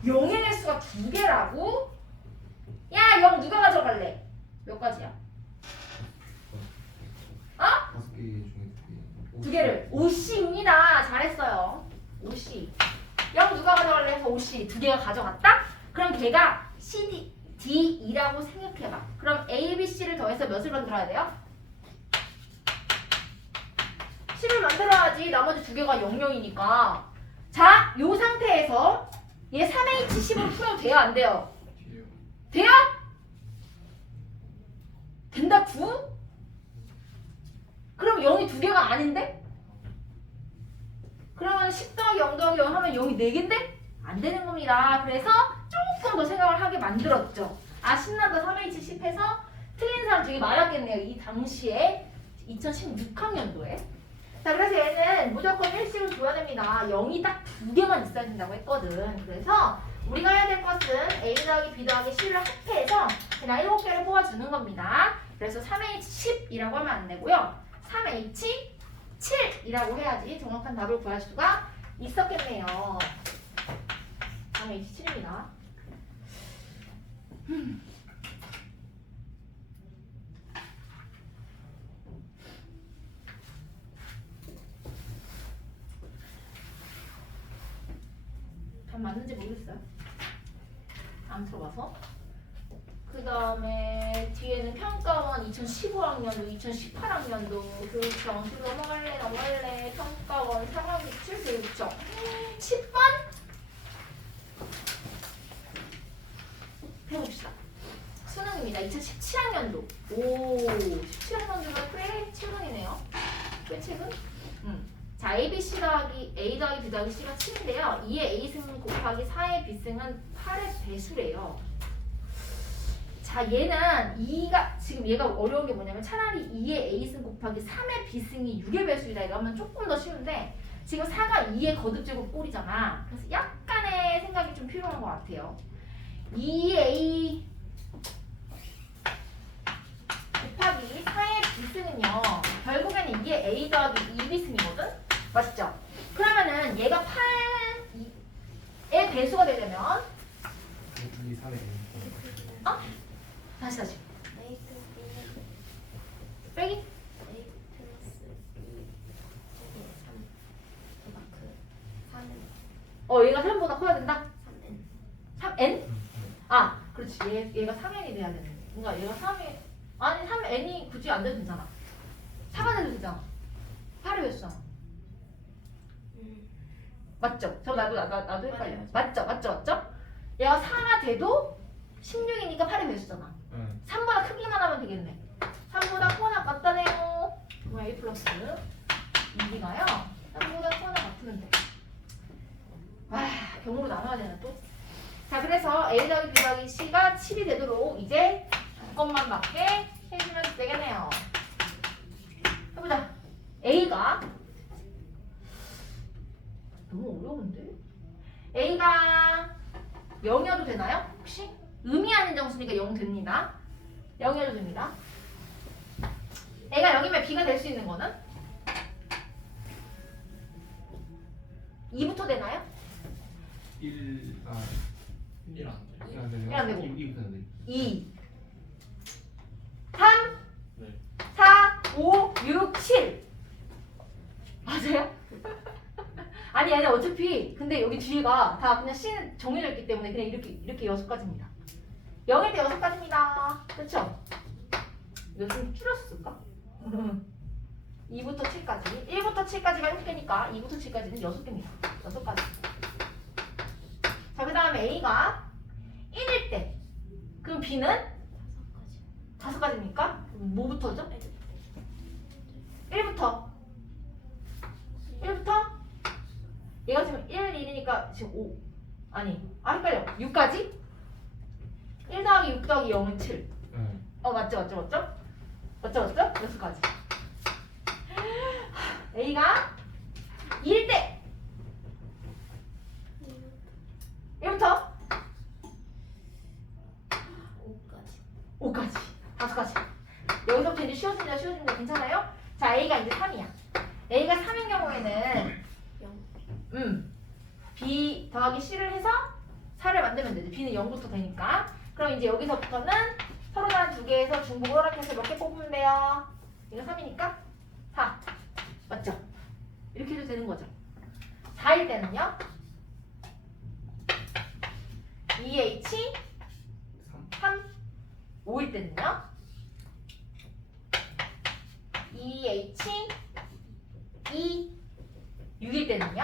영의 개수가 2개라고? 야, 0 누가 가져갈래? 몇 가지야? 5개 중에 2개. 2개를 5C입니다. 잘했어요. 5C. 0 누가 가져갈래 해서 5C 2개가 가져갔다? 그럼 걔가 C, D, E라고 생각해봐. 그럼 A, B, C를 더해서 몇을 만들어야 돼요? 10을 만들어야지. 나머지 2개가 00이니까. 자, 요 상태에서 얘 3H10을 풀어도 돼요? 안 돼요? 뒤에요. 돼요? 된다구? 그럼 0이 2개가 아닌데? 그러면 10 더하기 0 더하기 0 하면 0이 4개인데? 안 되는 겁니다. 그래서 조금 더 생각을 하게 만들었죠. 아 신난다 3H10 해서 틀린 사람 되게 많았겠네요. 이 당시에 2016학년도에. 자 그래서 얘는 무조건 일식을 줘야 됩니다. 0이 딱 2개만 있어야 된다고 했거든. 그래서 우리가 해야 될 것은 A 더하기 B 더하기 C를 합해서 그냥 7개를 뽑아주는 겁니다. 그래서 3H10이라고 하면 안 되고요. 3H7이라고 해야지 정확한 답을 구할 수가 있었겠네요. 3H7입니다. 답 맞는지 모르겠어요. 안 들어봐서. 그 다음에 뒤에는 평가원 2015학년도, 2018학년도 교육청 넘어갈래 평가원 3학기 7 교육청 10번 해봅시다. 수능입니다. 2017학년도. 오, 17학년도가 꽤 최근이네요. 꽤 최근? 자, A, B, C 더하기 A 더하기 B 더하기 C가 7인데요. 2의 A승 곱하기 4의 B승은 8의 배수래요. 자, 얘는 2가 지금 얘가 어려운 게 뭐냐면 차라리 2의 A승 곱하기 3의 B승이 6의 배수이다 이러면 조금 더 쉬운데 지금 4가 2의 거듭제곱 꼴이잖아. 그래서 약간의 생각이 좀 필요한 것 같아요. 2A 곱하기 4의 B승은요. 결국에는 2의 A 더하기 2B승이거든? 맞죠? 그러면은 얘가 8의 배수가 되려면 2, 3에 다시 A 플러스 B는 빼기? A 플러스 B 저기 3 얘가 3보다 커야 된다? 3N 3n? 아 그렇지 얘가 3n이 돼야 되는데 그러니까 얘가 3이 아니 3n이 굳이 안 돼도 되잖아 4가 돼도 되잖아 8이 배수잖아 맞죠? 나도 헷갈려 맞아요. 맞죠? 얘가 4가 돼도 16이니까 8이 배수잖아. 네. 3보다 크기만 하면 되겠네. 3보다 코나 같다네요. 그럼 A 플러스 2B가요. 3보다 코나 같으면 돼. 와, 경우로 나눠야 되나 또? 자, 그래서 A 더하기 B 더하기 C가 7이 되도록 이제 조건만 맞게 해주면 되겠네요. 해보자. A가 너무 어려운데? A가 0이어도 되나요? 혹시? 의미 아닌 정수니까 0 됩니다. 0이어도 됩니다. A가 0이면 B가 될 수 있는 거는? 2부터 되나요? 1, 1안 돼. 1안 되네요. 일 안 되고. 2부터 안 돼. 2 3 네. 4 5 6 7 맞아요? 아니 어차피 근데 여기 뒤가 다 그냥 C는 정해져 있기 때문에 그냥 이렇게 6가지입니다. 0일 때 6가지입니다. 그쵸? 이거 좀 줄였을까? 2부터 7까지 1부터 7까지가 6개니까 2부터 7까지는 6개입니다. 6가지. 자, 그 다음에 A가 1일 때 그럼 B는 5가지입니까? 뭐부터죠? 1부터 얘가 지금 1, 1이니까 지금 5 아니 헷갈려 6까지? 1 더하기 6 더하기 0은 7 네. 맞죠? 6가지 A가 2일 때 1부터 5까지 5가지 여기서부터 이제 쉬워진다 괜찮아요? 자 A가 이제 3이야 A가 3인 경우에는 B 더하기 C를 해서 4를 만들면 되지 B는 0부터 되니까 그럼 이제 여기서부터는 서로 다른 두 개에서 중복을 허락해서 몇 개 뽑으면 돼요? 이거 3이니까 4 맞죠? 이렇게 해도 되는 거죠 4일 때는요 2H 3 5일 때는요 2H 2 6일 때는요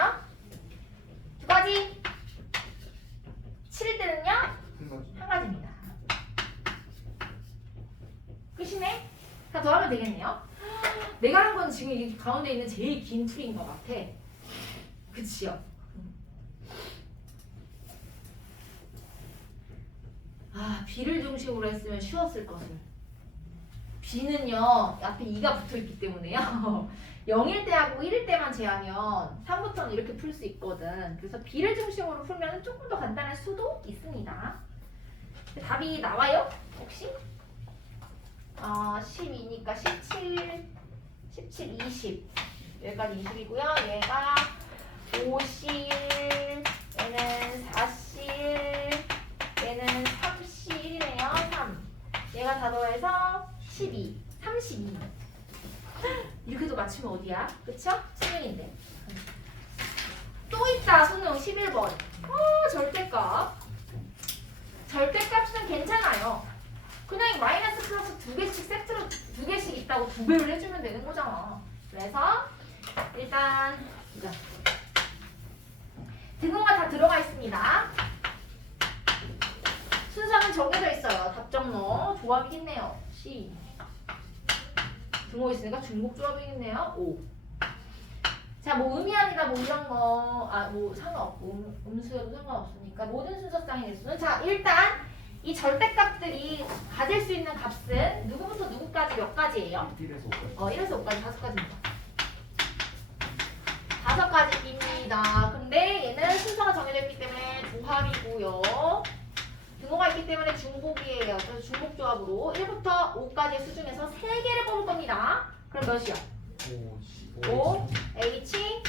2가지 7일 때는요 1가지입니다 끝이네? 다 더하면 되겠네요 내가 한 건 지금 이 가운데 있는 제일 긴 풀인 것 같아 그치요? B를 중심으로 했으면 쉬웠을 것을 B는요 앞에 2가 붙어있기 때문에요 0일 때하고 1일 때만 제하면 3부터는 이렇게 풀 수 있거든 그래서 B를 중심으로 풀면 조금 더 간단할 수도 있습니다 답이 나와요? 혹시? 12니까 17, 20 여기까지 20이고요 얘가 5실 얘는 4실 얘는 3실이네요 3 얘가 다 더해서 12 32 이렇게도 맞추면 어디야? 그쵸? 수능인데 또 있다 수능 11번 절대값은 괜찮아요 그냥 마이너스 플러스 2개씩 세트로 2개씩 있다고 2배를 해주면 되는 거잖아 그래서 일단 등호가 다 들어가 있습니다 순서는 정해져 있어요 답정로 조합이겠네요 C 등호 있으니까 중복 조합이겠네요 5 자, 뭐 의미 아니다 뭐 이런 거 뭐 상관없고 음수여도 상관없으니까 모든 순서쌍의 개수는 자 일단 이 절대값들이 가질 수 있는 값은 누구부터 누구까지 몇 가지예요? 1에서 5까지. 1에서 5까지 5가지입니다 5가지입니다 근데 얘는 순서가 정해져 있기 때문에 조합이고요 등호가 있기 때문에 중복이에요 그래서 중복 조합으로 1부터 5까지의 수 중에서 3개를 뽑을 겁니다 그럼 몇이요? 5 H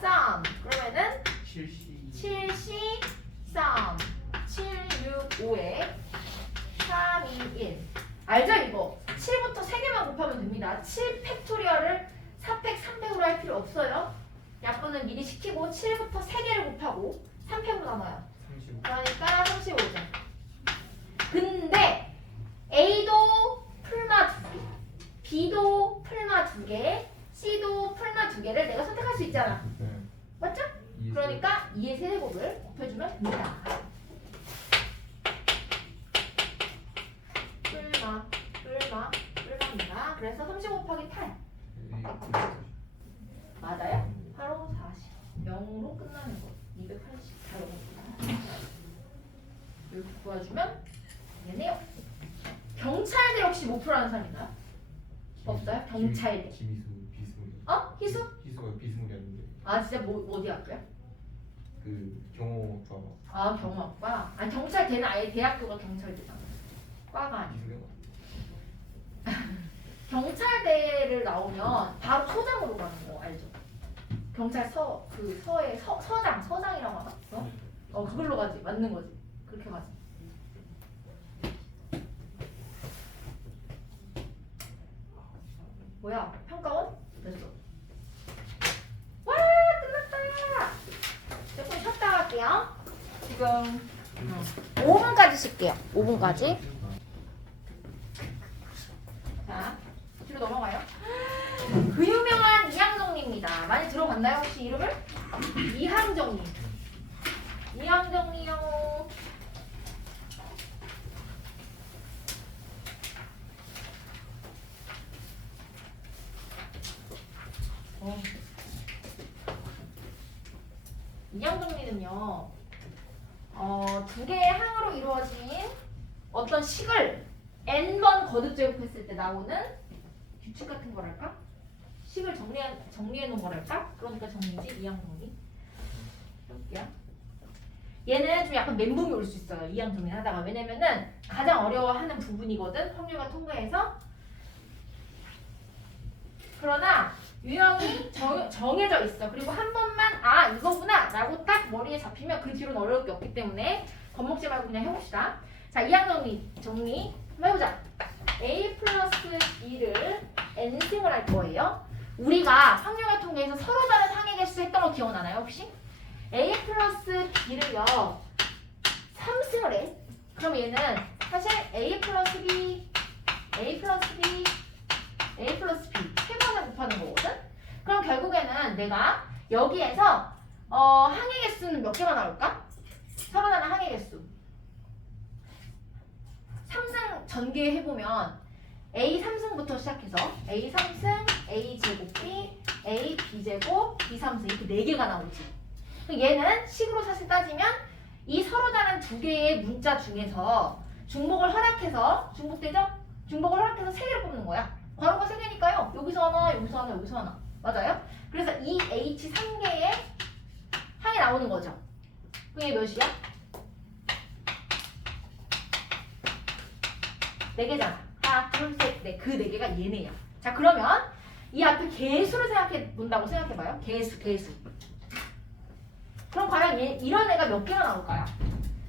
썸 그러면은 7C 썸 7, 6, 5에 3, 2, 1 알죠 이거? 7부터 3개만 곱하면 됩니다 7 팩토리얼을 4팩, 3팩으로 할 필요 없어요 약분은 미리 시키고 7부터 3개를 곱하고 3팩으로 나눠요 35. 그러니까 35죠 근데 A도 풀마 2개 B도 풀마 2개 C도 풀마 2개를 내가 선택할 수 있잖아 네. 맞죠? 그러니까 2의 세제곱을 곱해주면 됩니다 그래서 30 곱하기 8 맞아요? 8, 5, 40 0으로 끝나는 거 280 다 영어 이렇게 구해주면 되네요. 경찰대 혹시 목표라는 사람 있나요? 없어요? 경찰대 김희수 비스무리. 어? 희수? 희수가 비스무리였는데 아 진짜 뭐 어디 학교야? 그 경호과 아 경호학과? 아니 경찰대는 아예 대학교가 경찰대잖아. 과가 아니야. 비스무리가 경찰대를 나오면 바로 소장으로 가는 거 알죠? 경찰 서의 서장이라고 하나? 그걸로 가지. 맞는 거지. 그렇게 가지. 뭐야? 평가원? 됐어. 와 끝났다. 조금 쉬었다 갈게요. 지금 5분까지 쉴게요. 5분까지. 자, 뒤로 넘어가요. 그 유명한 이항정리입니다. 많이 들어봤나요? 혹시 이름을? 이항정리. 이항정리요. 이항정리는요. 두 개의 항으로 이루어진 어떤 식을 n번 거듭 제곱했을 때 나오는 규칙 같은 거랄까? 식을 정리해 놓은 거랄까? 그러니까 정리지 이항정리. 해볼게요. 얘는 좀 약간 멘붕이 올 수 있어요. 이항정리 하다가. 왜냐면은 가장 어려워하는 부분이거든. 확률과 통과해서. 그러나 유형이 정해져 있어. 그리고 한 번만 아 이거구나 라고 딱 머리에 잡히면 그 뒤로는 어려울 게 없기 때문에 겁먹지 말고 그냥 해봅시다. 자 이항정리 정리 한번 해보자. a 플러스 b를 n승을 할 거예요. 우리가 확률과 통계에서 서로 다른 항의 개수 했던 거 기억나나요 혹시? a 플러스 b를요 3승을 해. 그럼 얘는 사실 a 플러스 b a 플러스 b a 플러스 b 세 번을 곱하는 거거든? 그럼 결국에는 내가 여기에서 항의 개수는 몇 개가 나올까? 서로 다른 항의 개수 3승 전개해보면 a 3승부터 시작해서 a 3승, a 제곱 b, a b제곱, b 3승 이렇게 4개가 나오지. 얘는 식으로 사실 따지면 이 서로 다른 두 개의 문자 중에서 중복을 허락해서 중복되죠? 중복을 허락해서 3개를 뽑는 거야. 괄호가 3개니까요. 여기서 하나, 여기서 하나, 여기서 하나. 맞아요? 그래서 이 H 3개의 항이 나오는 거죠. 그게 몇이야? 4개잖아. 하나, 둘, 셋, 넷. 그 4개가 얘네야. 자, 그러면 이 앞에 개수를 생각해 본다고 생각해봐요. 개수. 그럼 과연 이런 애가 몇 개가 나올까요?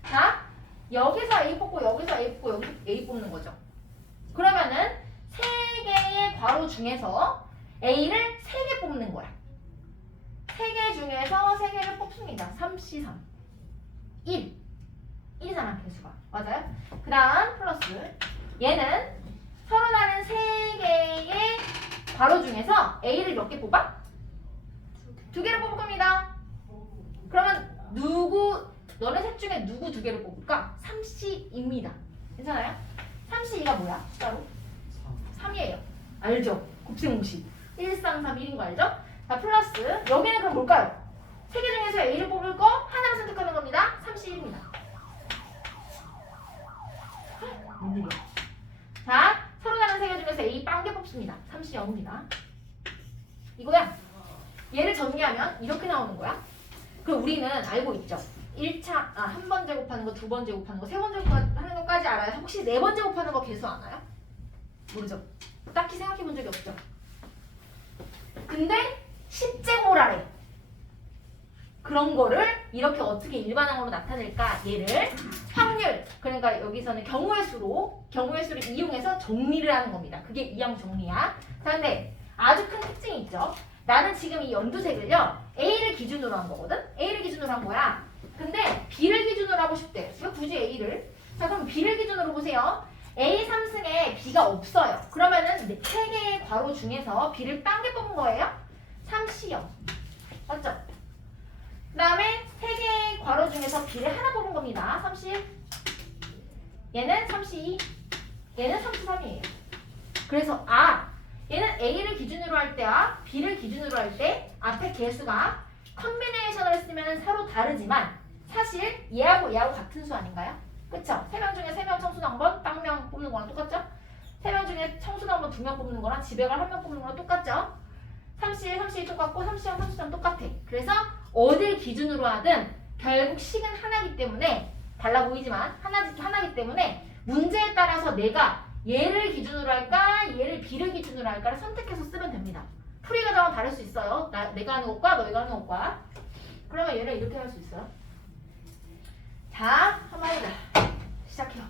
자, 여기서 A 뽑고 여기서 A 뽑고 여기서 A 뽑는 거죠. 그러면은 3개의 괄호 중에서 A를 3개 뽑는 거야. 3개 중에서 3개를 뽑습니다. 3C3 1 1이잖아 개수가. 맞아요? 그 다음 플러스 얘는 서로 다른 3개의 괄호 중에서 A를 몇 개 뽑아? 2개를 뽑을 겁니다. 그러면 너네 셋 중에 누구 2개를 뽑을까? 3C입니다. 괜찮아요? 3C가 뭐야? 숫자로? 3이에요. 알죠? 곱셈공식 1, 3, 3, 1인 거 알죠? 자 플러스 여기는 그럼 뭘까요? 3개 중에서 A를 뽑을 거 하나만 선택하는 겁니다. 3C1입니다. 웬일이야? 자 서로 다른 3개 중에서 A 빵개 뽑습니다. 3C0입니다. 이거야. 얘를 정리하면 이렇게 나오는 거야. 그럼 우리는 알고 있죠? 1차 한 번 제곱하는 거, 2번 제곱하는 거, 3번 제곱하는 거까지 알아요? 혹시 4번 제곱하는 거 개수 아나요? 모르죠? 딱히 생각해 본 적이 없죠? 근데 10제곱하래. 그런 거를 이렇게 어떻게 일반항으로 나타낼까? 얘를 확률, 그러니까 여기서는 경우의 수를 이용해서 정리를 하는 겁니다. 그게 이항 정리야. 자, 근데 아주 큰 특징이 있죠? 나는 지금 이 연두색을요 A를 기준으로 한 거거든? A를 기준으로 한 거야. 근데 B를 기준으로 하고 싶대. 그래서 굳이 A를. 자 그럼 B를 기준으로 보세요. A 3승에 B가 없어요. 그러면은 3개의 괄호 중에서 B를 빵개 뽑은 거예요. 3C0 맞죠? 그 다음에 3개의 괄호 중에서 B를 하나 뽑은 겁니다. 3C1 얘는 3C2 얘는 3C3이에요. 그래서 얘는 A를 기준으로 할 때와 B를 기준으로 할 때 앞에 개수가 컨비네이션을 쓰면 서로 다르지만 사실 얘하고 얘하고 같은 수 아닌가요? 그쵸? 3명 중에 3명 청소당번 딱 명 뽑는 거랑 똑같죠? 3명 중에 청소당번 2명 뽑는 거랑 지배관 1명 뽑는 거랑 똑같죠? 30이 똑같고 30랑 30랑 똑같아. 그래서 어딜 기준으로 하든 결국 식은 하나이기 때문에 달라 보이지만 하나기 때문에 문제에 따라서 내가 얘를 기준으로 할까 얘를 B를 기준으로 할까를 선택해서 쓰면 됩니다. 풀이 과정은 다를 수 있어요. 내가 하는 것과 너희가 하는 것과. 그러면 얘를 이렇게 할 수 있어요. 자, 한번 해보자. 시작해요.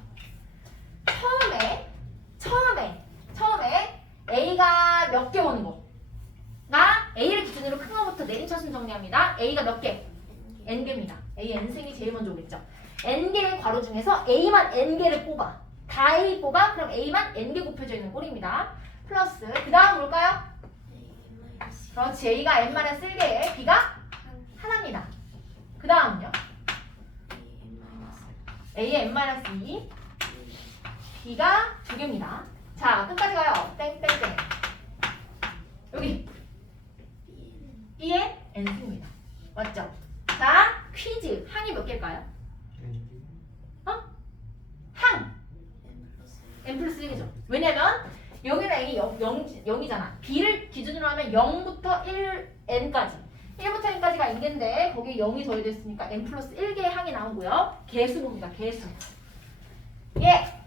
처음에 A가 몇 개 오는 거. 나 A를 기준으로 큰 거부터 내림차순 정리합니다. A가 몇 개? N개입니다. A N승이 제일 먼저 오겠죠. N개의 괄호 중에서 A만 N개를 뽑아. 다 A 뽑아? 그럼 A만 N개 곱해져 있는 꼴입니다. 플러스 그 다음 뭘까요? 그렇지. A가 N-1개에 B가 하나입니다. 그 다음은요? A의 N-2 B가 2개입니다. 자, 끝까지 가요. 땡땡땡. 여기 B의 N승입니다. 맞죠? 자, 퀴즈. 항이 몇 개일까요? 항! N 플러스 1이죠. 왜냐면 여기는 A이 0이잖아. B를 기준으로 하면 0부터 1N까지 1부터 N까지가 N개인데 거기에 0이 더해졌으니까 N 플러스 1개의 항이 나오고요. 개수 봅니다. 개수. 예!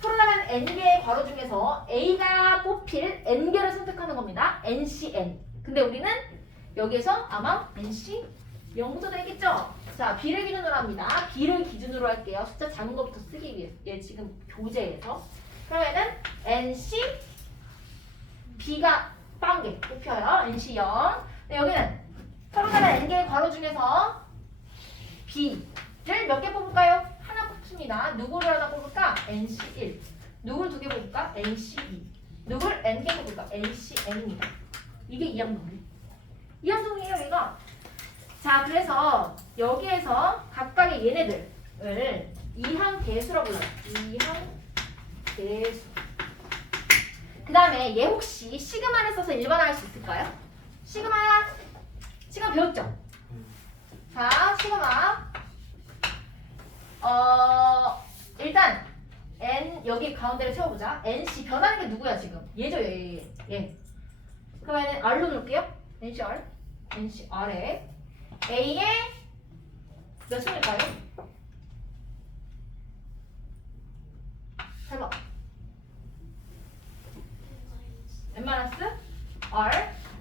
풀어나가는 N개의 괄호 중에서 A가 뽑힐 N개를 선택하는 겁니다. NCN. 근데 우리는 여기에서 아마 NC 0부터 되겠죠? 자, B를 기준으로 합니다. B를 기준으로 할게요. 숫자 작은 것부터 쓰기 위해서. 얘 지금 교재에서. 그러면은 NC B가 빵개 뽑혀요. NC 0. 근데 여기는 서로가는 N개의 괄호 중에서 B를 몇 개 뽑을까요? 하나 뽑습니다. 누구를 하나 뽑을까? NC 1. 누구를 2개 뽑을까? NC 2. 누구를 N개 뽑을까? NC N입니다. 이게 이항정리. 이항정리예요, 얘가. 자, 그래서 여기에서 각각의 얘네들을 이항 개수라고 불러요. 이항 개수. 그 다음에 얘 혹시 시그마를 써서 일반화할 수 있을까요? 시그마 배웠죠? 자, 시그마. 일단 N 여기 가운데를 세워보자. NC 변하는 게 누구야 지금? 얘죠, 얘. 그러면 R로 놓을게요. NCR. NCR에 A의 몇 승일까요? 해봐. N-R,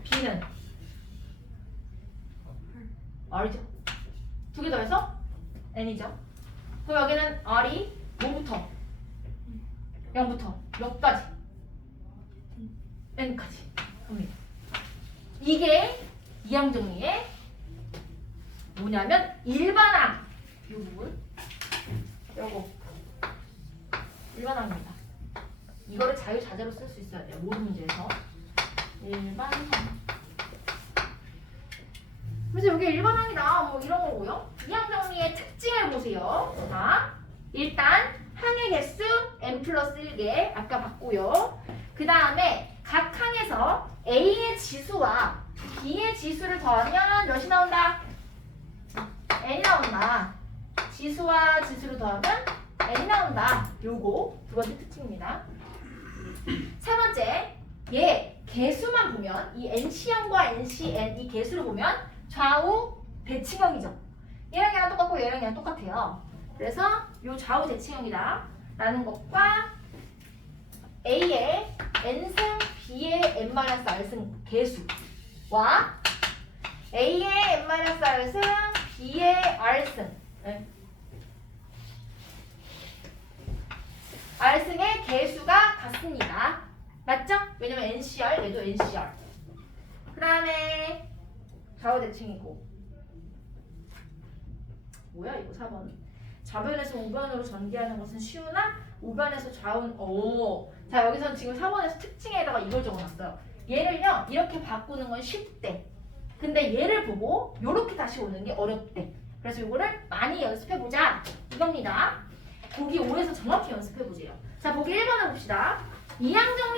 B는 R이죠. 2개 더해서 N이죠. 그럼 여기는 R이 뭐부터? 0부터 몇 가지? N까지 합니다. 이게 이항정리의 뭐냐면 일반항. 이 부분 요거 일반항입니다. 이거를 자유자재로 쓸 수 있어야 돼요. 모든 문제에서 일반항. 그래서 여기 일반항이다 뭐 이런 거고요. 이항정리의 특징을 보세요. 자, 일단 항의 개수 n 플러스 1개 아까 봤고요. 그 다음에 각 항에서 A의 지수와 B의 지수를 더하면 몇이 나온다? n이 나온다. 지수와 지수를 더하면 n이 나온다. 요거 두 번째 특징입니다. 세 번째, 얘 개수만 보면 이 NC형과 NCN 이 개수를 보면 좌우 대칭형이죠. 얘랑 얘랑 똑같고 얘랑 얘랑 똑같아요. 그래서 요 좌우 대칭형이다 라는 것과 A의 N승 B의 N-R승 개수와 A의 N-R승 B의 R승 R승의 개수가 같습니다. 맞죠? 왜냐면 NCR, 얘도 NCR. 그 다음에 좌우 대칭이고 뭐야 이거 4번. 좌변에서 우변으로 전개하는 것은 쉬우나 우변에서 좌우는 자, 여기서는 지금 4번에서 특징에다가 이걸 적어놨어요. 얘를요 이렇게 바꾸는 건 쉽대. 근데 얘를 보고 요렇게 다시 오는 게 어렵대. 그래서 이거를 많이 연습해보자 이겁니다. 보기 5에서 정확히 연습해보세요. 자, 보기 1번 해봅시다. 이항정리